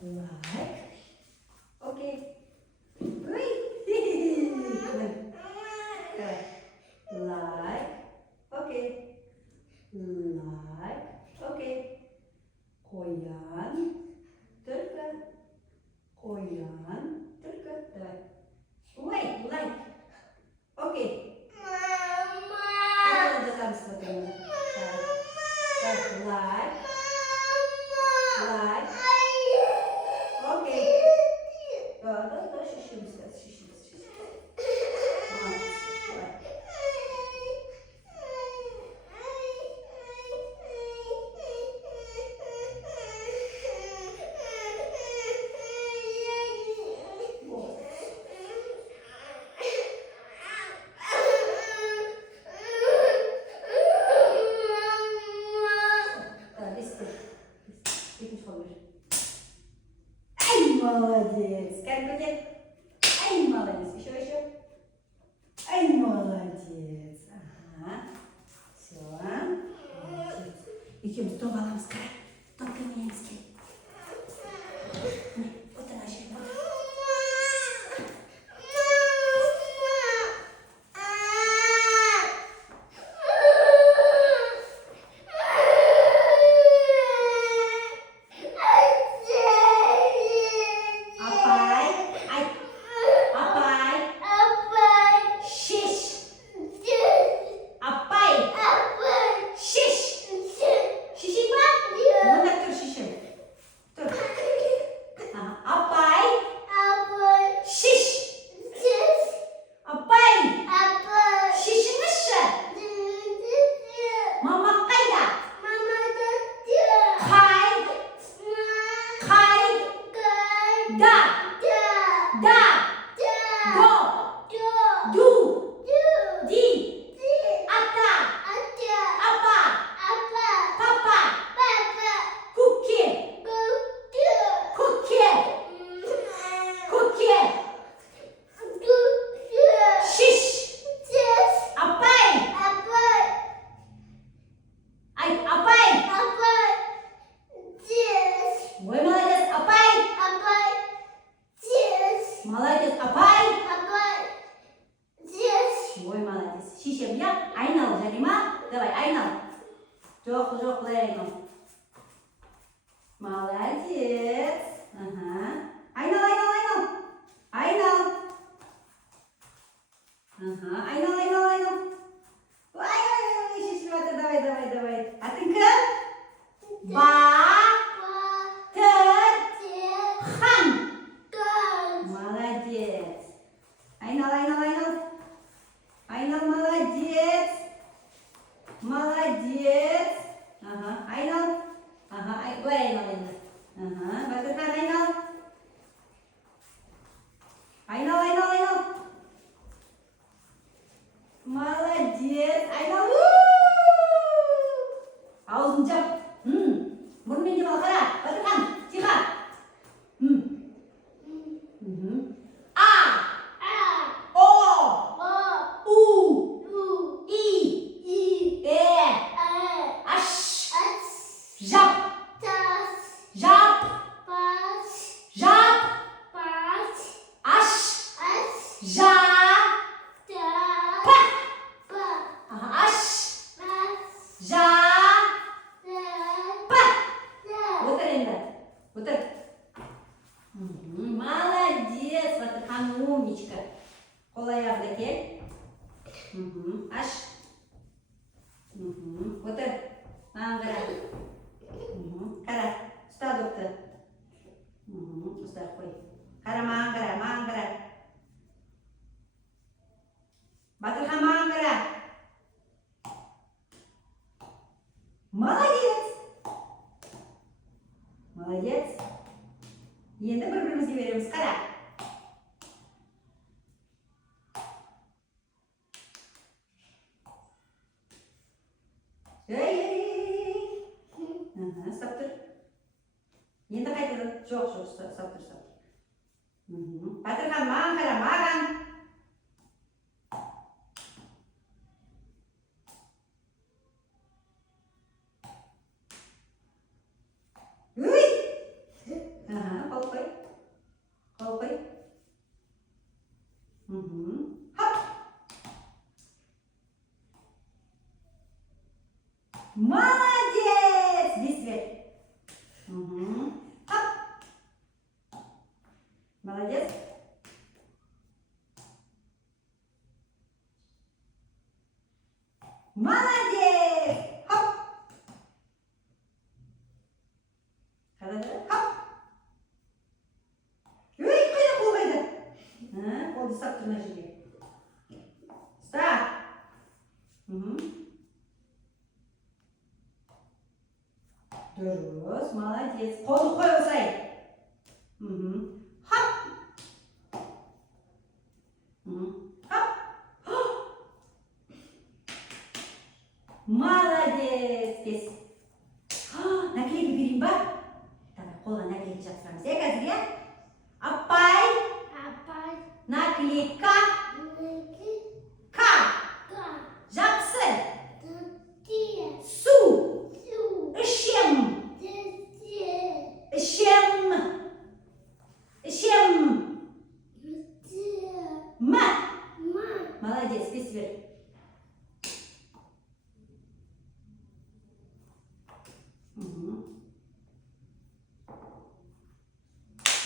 Like. Oke. Wih. Like. Oke. Like. Oke. Koyan. Terken. Koyan. Terken. Wait. Like. Oke. Ada lanjutkan seperti ini. Like. Like. Oke. Да, шишимся. Молодец. Как будет? Ай, молодец. Еще. Ай, молодец. Ага. Все. Молодец. Идем, кто баламская? Только минский. Вот она еще. Молодец, апай. Ой, молодец. Шишем я. Айнал, Жарима. Давай, айнал. Жоқ, айнал. Молодец. Ага. Айнал. Айнал. Ага, айнал. Ой, шишем, давай. А ты как? Молодец. Айнал. Айнал, молодец. Ага, айнал. Ага, айнал. Ага, Батырхан, айнал. Айнал. Молодец. Айнал. Аузын жап. Мұрнымен деп ал, қара. Батырхан, тихо. Молодец, Батырхан, умничка. Қол аяғды кел. Аш. Отыр. Маған қара. Қара. Ұста допты. Ұста қой. Қара, маған қара. Батырхан, маған қара. Молодец. Енді бір-бірімізге береміз. Қара. Ұстап тұр. Енді қайтадан. Жоқ, ұстап тұр. Батырхан, маған қара, маған. Молодец! Быстро. Хоп. Молодец. Молодец! Хоп. Хоп. Ой, қайда қол қайда? Қолды ұстап тұр мына жерге. Ұста. Дұрыс, молодец. Қолды қой осылай. Хоп. Хоп. Молодец. Бес. Наклейка берейін ба? Давай, қолға наклейка жапсырамыз. Қазір, иә? Апай. Наклейка. Ка. Жақсы. Су. Ішем. Ішем. Ішем. Ма. Молодец, бес бер.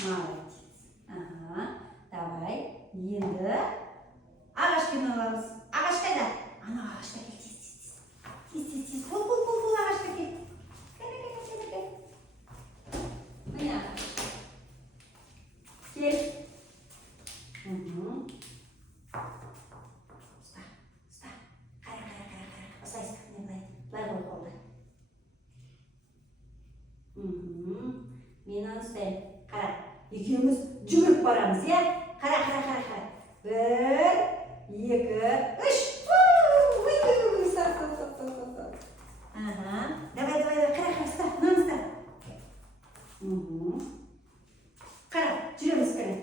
Молодец. Ага. Давай. Енді ағашпен ойнаймыз. Ағаш қайда? Ана ағашқа кел. Тез. Қол ағашқа кел. Кел. Міне. Кел. Ұста. Қара. Осылай ұста. Былай қой қолды. Мен оны ұстаймын. Қара. Екеуміз жүгіріп барамыз, иә? Қара. 1, 2, 3. Стоп. Ага. Давай. Қара. Ұста. Мынаны ұста. Қара. Жүреміз қара.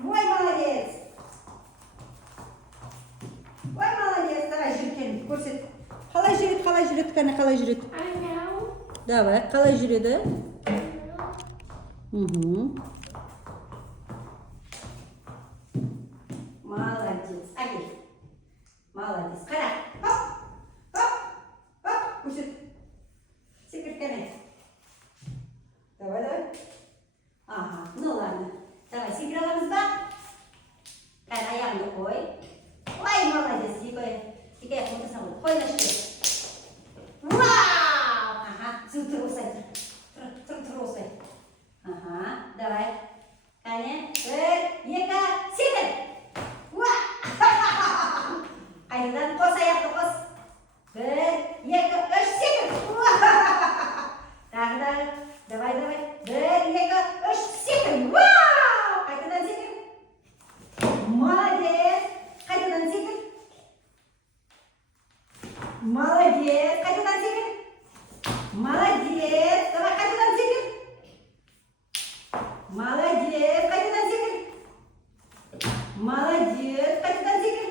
Ой, молодец. Давай жүрген. Көрсет. Қалай жүреді, қане, қалай жүреді? Давай, қалай жүреді? Молодец. Әкел. Молодец. Қара. Хоп. Көрсет. Секірт, кәне. Давай. Ага, ну ладно. Давай, секіре аламыз ба? Кәне, аяғыңды қой. Ой, молодец. Екі аяқ ортасына қой. Қой нәшке. Вау! Ага, тұр осылай. Тұр осылай. Ага, давай. Кәне, 1, 2, секір. Қайтадан қос аяқты қос. 1, 2, 3, секір. Тағы да. Давай. 1, 2, 3, секір. Вау! Қайтадан секір. Молодец. Қайтадан секір. Молодец. Қайтадан секір. Молодец. Давай, қайтадан секір. Молодец. Қайтадан секір. Молодец. Қайтадан секір.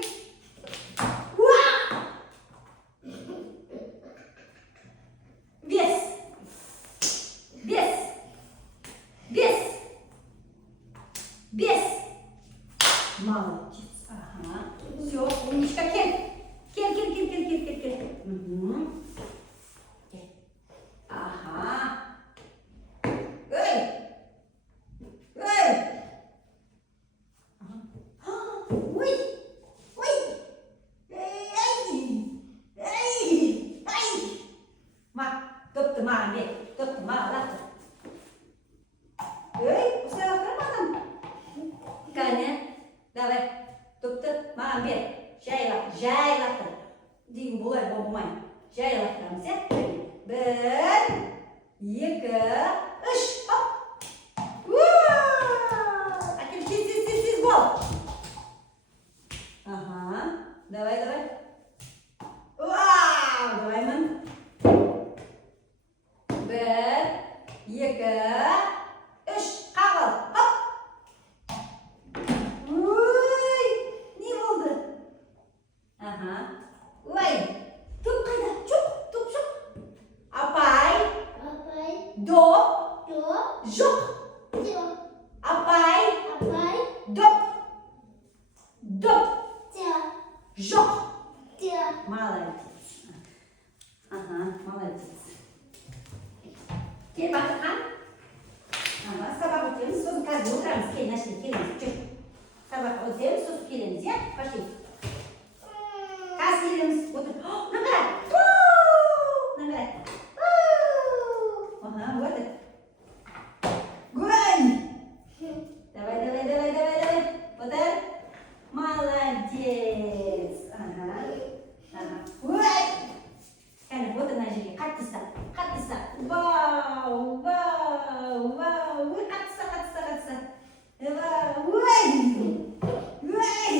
Бес. Молодец. Ага. Все, умничка, кел. Кел. Ага. Эй. Ой. Эй. Допты маған бер. Допты маған лақтыр. Эй, осылай лақтыр маған. Кәне, давай. Допты маған бер. Жай лақтыр. Дейін бұлай болмай. Жай лақтырамыз, иә? 1, 2, 3. Хоп. Әкел, тез бол. Ага, давай. Вау, даваймын. 1, 2, 3. Қағыл. Хоп. Ой, не болды? Ага. Ой, топ қайда? Жоқ. Апай. Доп. Жоқ. Апай. Доп. Молодец. Ага, молодец. Gel Batırhan. Ama sabah oturuyoruz, sosu kazı oturarız. Gelin aşkım, gelin. Çocuk. Sabah oturuyoruz, sosu geliniz ya. Başlayın. Kaz geliniz, otur. Oh, ne kadar? Ne kadar? Aha, вот это. Гуань! Давай, давай, давай, давай, давай. Вот это. Молодец. Ага. Ага. Гуань! Кәне, вот она жерге. Қатты ұста. Қатты ұста. Вау, вау, вау. Ой, қатты ұста, қатты ұста, қатты ұста. Вау, ой. Ой.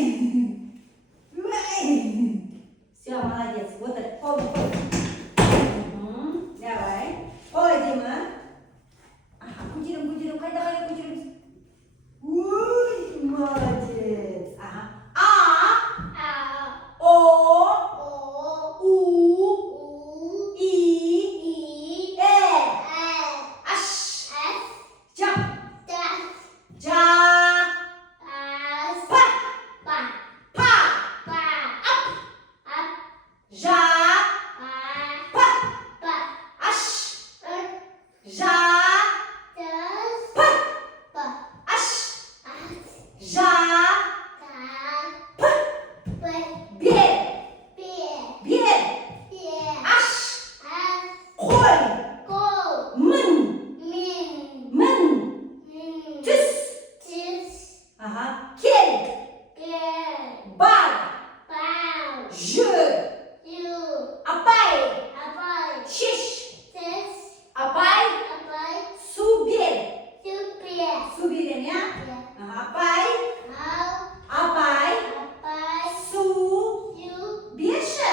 Ой. Все, молодец. Вот это. Пол. Давай. Пойдем, а? Ага, көтерем, қайда көтереміз? Ой, молодец. Ага. О, У, И, Э. Аш. Жа. Жа. Па. Па. Ап. Жа. Па. Аш. Жа. Па. Аш. Жа. Па. Бер. Бер. Аш. Қой. Мін. Мін. Түс. Ага. Кел. Бар. Жүр. Апай. Шеш. Апай. Су бер. Су берем, я? Ага. Апай. Су. Берші.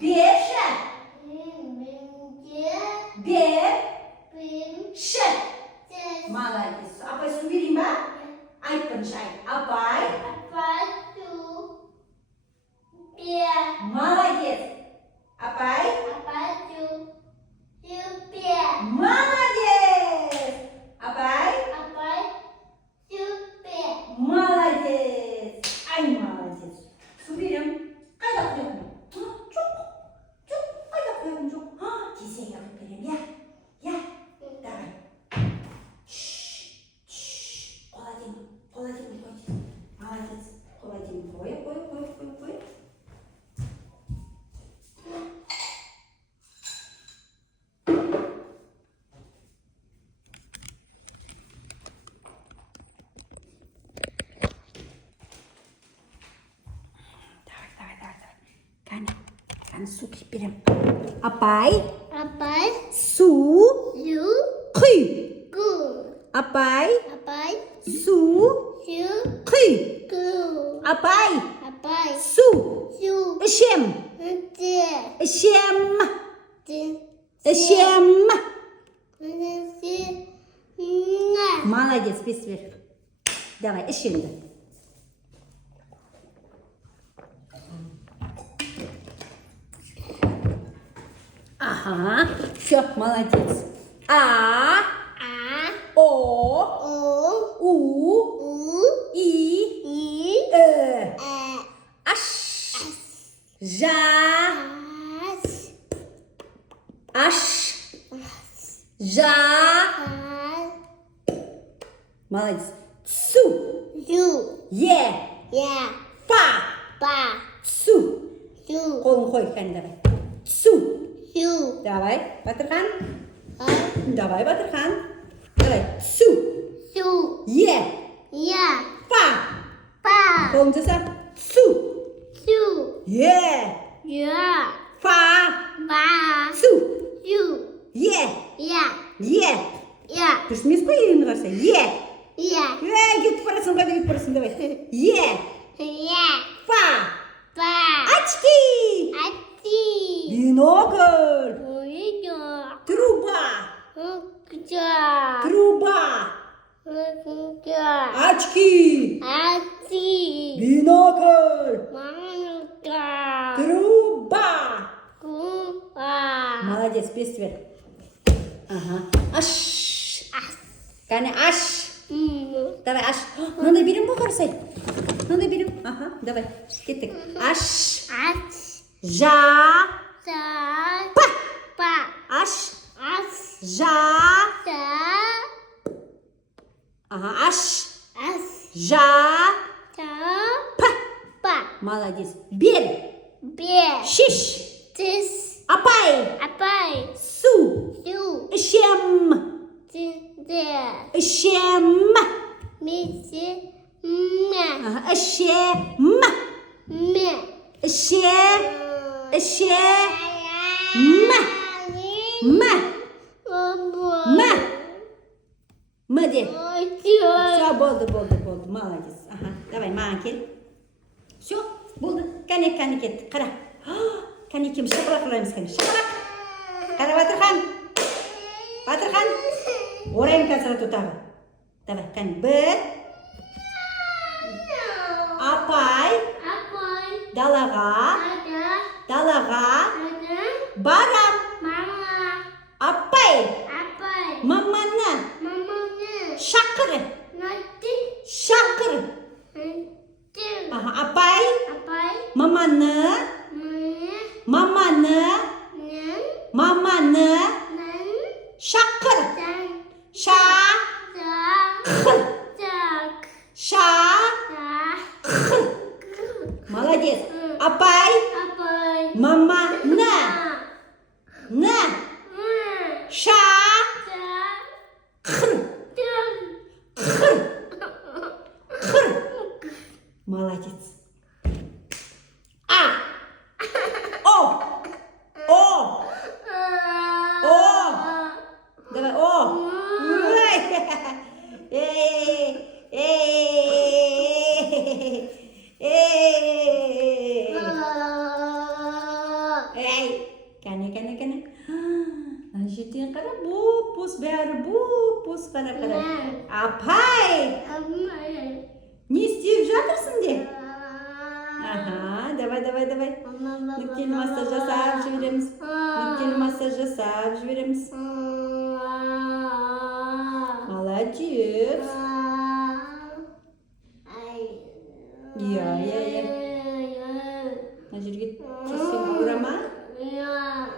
Берші. Берші. Молодец. Апай су берейін ба? Айт бірінші айт. Апай. Молодец. Апай. Молодец. Апай. Молодец. Ай, молодец. Су берем. Қайда құятын? Жоқ. Қайда құятын жоқ. Тезек алып берем, я? Я? Давай. Қол әдемі қой. Молодец. Қол әдемі қой. Давай. Кәне су киіп берем. Апай. Су. Құй. Апай. Су. Құй. Апай. Су. Ішем. Молодец, бес бер. Давай, ішемді. Ага, все, молодец. О, У, И, Аш, Жа, Аш, Жа. Молодец. Су, Е, Фа, Су. Қолын қой, кәне давай. Су. Давай, Батырхан. Давай, Батырхан. Давай, су. Е. Фа. Қолын жаса. Су. Е. Фа. Су. Е. Дұрыс емес қой, енді қарса. Кетіп барасың, қайда кетіп барасың, давай. Фа. Очки. Бинокль. Труба. Очки. Бинокль. Труба. Молодец, бес бер. Ага. Аш. Кәне аш. Давай аш. Мынандай берем ғой, қарасай. Мынандай берем. Ага, давай. Кеттік. Аш. Жа. Са. Па. Па. Аш. Ас. Жа. Са. Ага, аш. Ас. Жа. Са. Па. Па. Молодец. Бер. Бе. Шиш. Тис. Апай. Апай. Су. Су. Шем. Де. Шем. Миси. Ме. Ага, шем. Ме. Ше. Ше. Ма. Ма. Ма. Ма де. Все, болды. Молодец. Ага, давай, маған кел. Все, болды. Кәне кетті. Қара. Кәне екеуміз шапалақ ұраймыз, кәне. Шапалақ. Қара, Батырхан. Орайым қазір тұтағы. Давай, кәне. Бір. Апай. Далаға. Барам. Апай. Маманы. Шақыр. Ага, апай. Маманы. Шақыр. Молодец. Апай. Маманы. Шақыр. Молодец. А. О. Давай, о. Кәне. Әжеттен қара, бұп-бұс, бәрі бұп-бұс, қара. Апай, не істеп жатырсың де? Ага, давай. Нүктелі массаж жасап жібереміз. Молодец. Иә. Мына жерге тиссең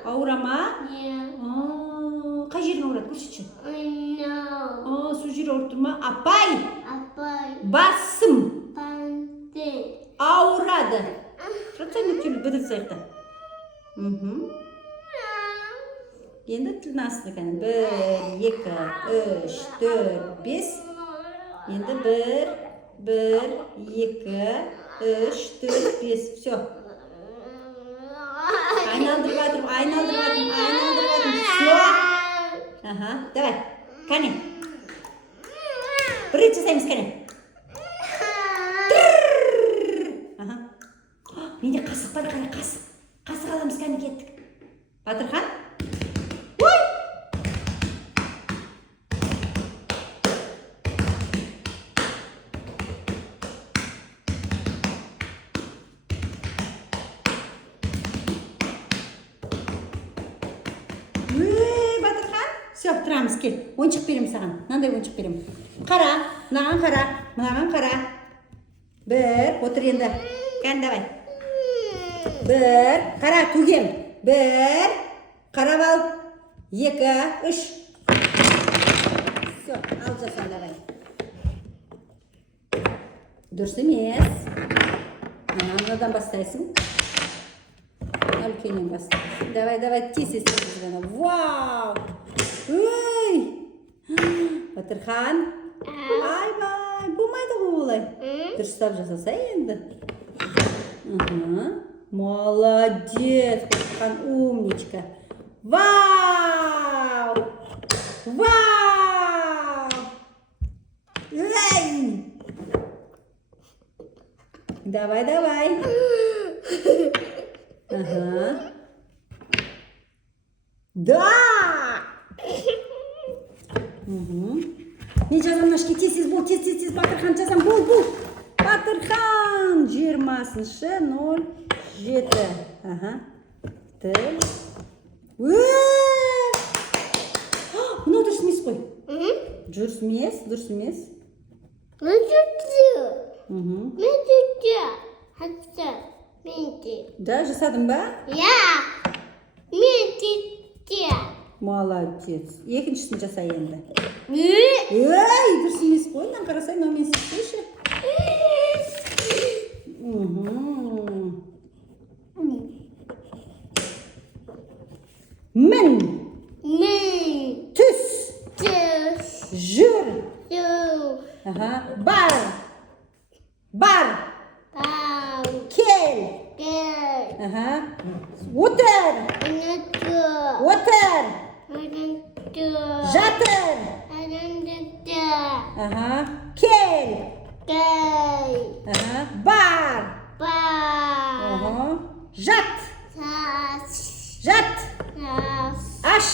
ауыра ма? Қай жерің ауырады, көрсетші. Сол жер ауырып тұр ма? Апай, басым ауырады. Жатса нүктелі бітірсек та. Енді тілін астына кәне. 1, 2, 3, 4, 5. Енді 1, 2, 3, 4, 5. Все. Айналдырып атырым. Все. Ага, давай. Кәне. Бір рет жасаймыз, кәне. Ага. Менде қасық бар, қара, қасық. Қасық аламыз, кәне, кеттік. Батырхан. Все, тұрамыз, кел. Ойыншық берем саған. Мынандай ойыншық берем. Қара, мынаған қара. 1, отыр енді. Кәне, давай. 1, қара, төгем. 1, қарап ал. 2, 3. Все, ал жасан, давай. Дұрыс емес. Мынадан бастайсың. Үлкеннен бастайсың. Давай, тез. Вау! Ой! Батырхан. Ай-бай, болмайды ғой олай. Дұрыстап жасаса енді. Молодец, Батырхан, умничка. Вау! Эй! Давай. Да! Мен жазам нашки, тез бол, тез, Батырхан жазам, бол. Батырхан, 20-07. Мынау дұрыс емес қой. Дұрыс емес. Мити. Да, жасадың ба? Я. Мити. Молодец. Екіншісін жаса енді. Үй. Ей, дұрыс емес қой, мынаны қарасай, мынау мен істейші. Мін, Мен. түс, Түс. жүр, Ю. бар, Бау. кел, Гел. отыр, Анату. отыр, Анату. жатыр, Анату. кел, Гел. бар, Бау. жат, Тас. жат, Тас. аш,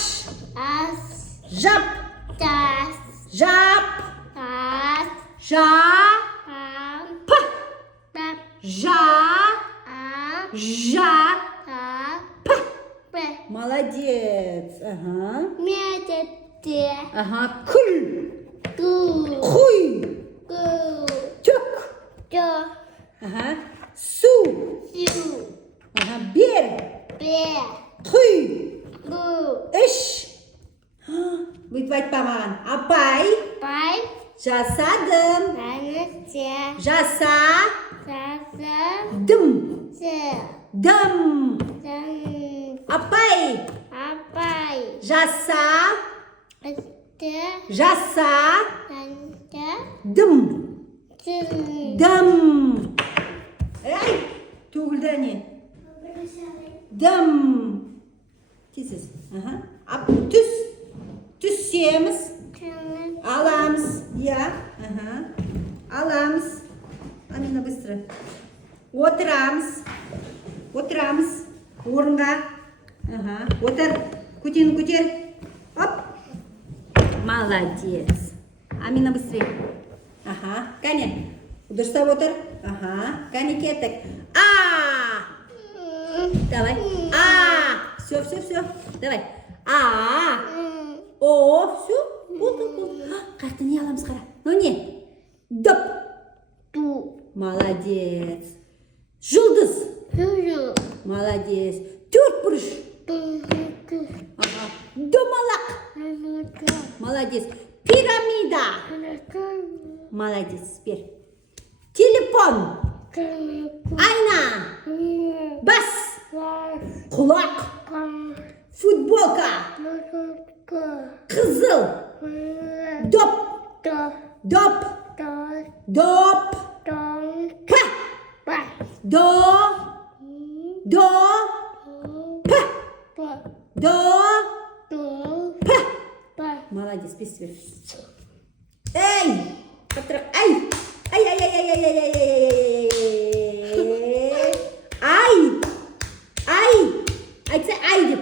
Ас. жап, Тас. жап, Тас. жа, Ам. па, Тап. жа, Ам. жа, Тап. па. Пе. Молодец. Метете. Күл, Ку. құй, Ку. түк, До. су, Су. бер, Бе. құй, Бу. іш. Бүйтіп айтпа маған. Апай, Бай. жасадым. Анате. Жаса, Саса. дым, Се. дым. Дан. Апай, Апай. жаса, Асте. жаса, Санте. дым, Тын. дым. Ай, төгілді не? Дым. Тезіз. Түс. Түссеміз. Тын. Аламыз. Я. Аламыз. Амина, быстро. Отырамыз. Отырамыз. Орынға. Отыр. Көтер. Оп. Молодец. Амина, быстрее. Кәне. Дұрыстап отыр. Кәне, кеттік. Давай. Все. Давай. О, все. Бол. Қаяқты не аламыз қара. Ну не? Доп. Ту. Молодец. Жұлдыз. Жужу. Молодец. Төртбұрыш. Тун. Домалақ. Анате. Молодец. Пирамида. Анате. Молодец. Бер. Телефон. Айна. Бас. Құлақ. Футболка. Қызыл. Доп. Доп. Ка. До. Па. Па. Молодец. Бес бер. Эй. Қатырақ. Ай. Айтса ай деп.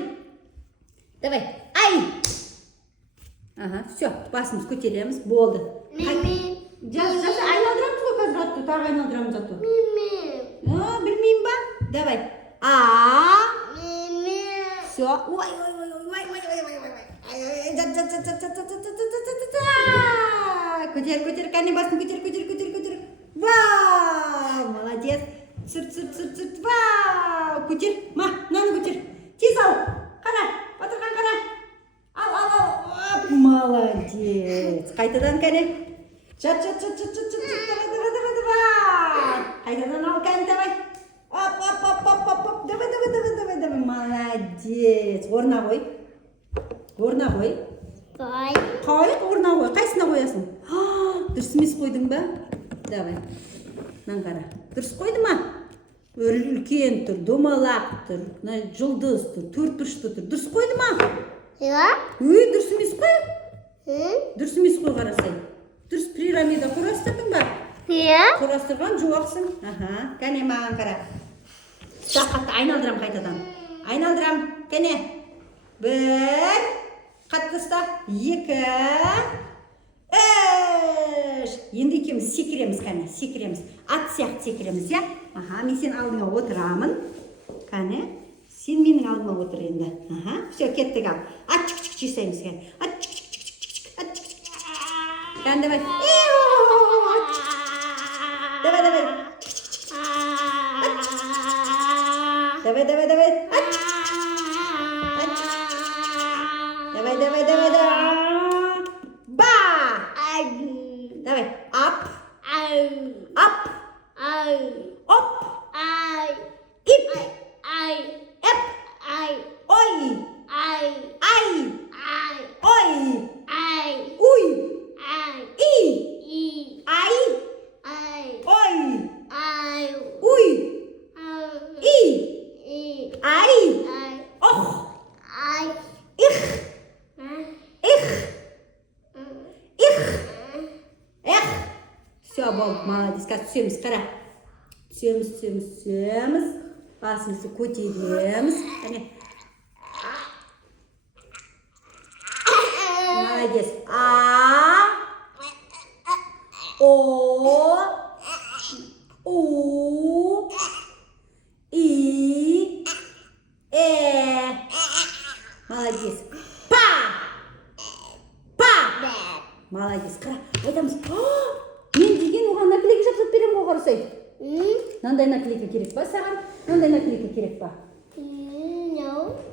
Давай. Ай. Все. Басымыз көтереміз. Болды. Жаса айналдырамыз ғой қазір атты. Тағы айналдырамыз атты. Білмеймін ба? Давай. Все. Ой. Көтер. Кәне басын көтер. Вау. Молодец. Сүрт. Вау. Көтер. Мынаны көтер. Тез ал. Қара. Батырған қара. Ал. Молодец. Қайтадан кәне. Жат. Давай. Қайтадан ал кәне, давай. Оп. Давай. Молодец. Орна қой. Бай. Қалай орна қой. Қайсына қоясың? Дұрыс емес қойдың ба? Давай. Мынаны қара. Дұрыс қойды ма? Үлкен тұр, домалақ тұр, жұлдыз тұр, төртбұрышты тұр. Дұрыс қойды ма? Я. Дұрыс емес қой. Дұрыс емес қой, қарасай. Дұрыс пирамида құрастырдың ба? Я. Құрастырған жоқсың. Кәне маған қара. Қатты айналдырам қайтадан. Кәне. 1. Қатты ұста. 2. 3. Енді екеуміз секіреміз, кәне. Ат сияқты секіреміз, я? Мен сен алдыңа отырамын. Кәне. Сен менің алдыма отыр енді. Все, кеттік ал. Ат чик-чик жасаймыз, кәне. Ат чик-чик. Кәне, давай. Давай. Давай, давай, давай. Давай, давай, давай, давай. Ба! Давай. Ап. Ап. Оп. Ип. Эп. Ой. Ай. Ой. Уй. И. Ай. Ой. Уй. И. Ай. Ох. Их. Их. Их. Эх. Все, Бог, молодец. Как түсеміз, қара. Түсеміз. Басымызды көтереміз. Молодец. А. О. У. И. Молодец. Па. Молодец. Қара. Айтамыз. Мен деген оған наклейка жасап беремін ғой, қарасай. Мынандай наклейка керек па саған? Мынандай наклейка керек па?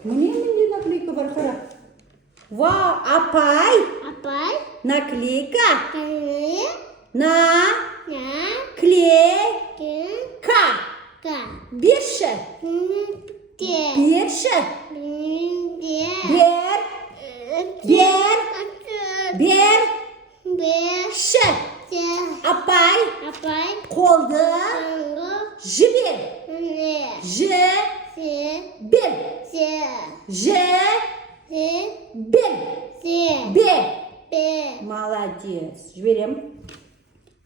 Менде наклейка бар, қара. Вау, апай. Наклейка. Наклейка. Берші. Берші. Берші. Апай. Қолды. Жібер. Жібер. Жібер. Молодец. Жіберем.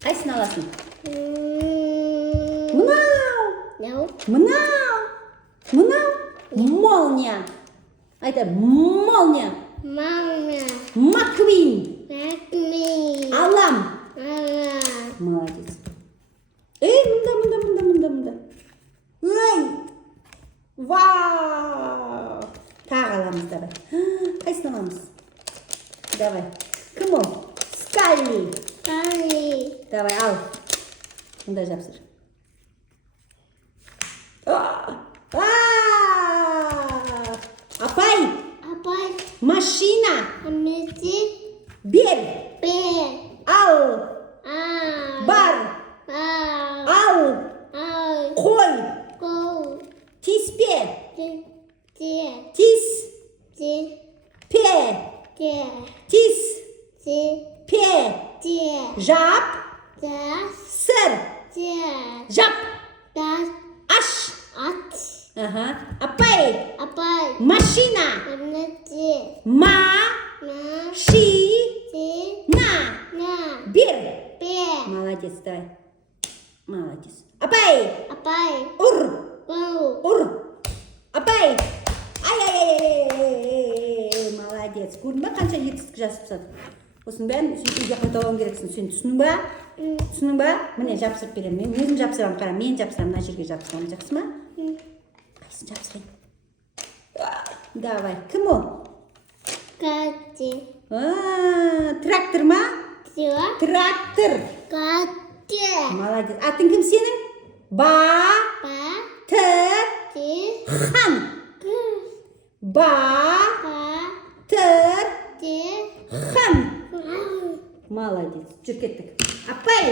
Қайсыны аласың? Мынау. Молния. Айта, молния. Маквин. Алам. Молодец. Мында. Вау. Тағы аламыз, давай. Қайсыны аламыз? Давай. Кім ол? Скайли. Давай, ал. Мында жапсыр. Апай. Машина. Бер. Ал. Бар. Ал. Қой. Тиспе. Тиспе. Тиспе. Жап. Сыр. Жап. Аш. Ага. Апай. Машина. Машина. Бер. Молодец, давай. Молодец. Апай. Ур. Апай. Ай. Молодец. Көрдің ба, қанша жетістік жасыпсың? Осының бәрін үйге қайталауың керексің. Сен түсінің ба? Міне жапсырып беремін. Мен өзім жапсырамын, қара. Мен жапсырамын, мына жерге жапсырамын. Жақсы ма? Қайсын жапсырайын? Давай. Кім ол? Трактор ма? Трактор. Молодец. Атың кім сенің? Батырхан. Батырхан. Молодец. Жүр кеттік. Апай.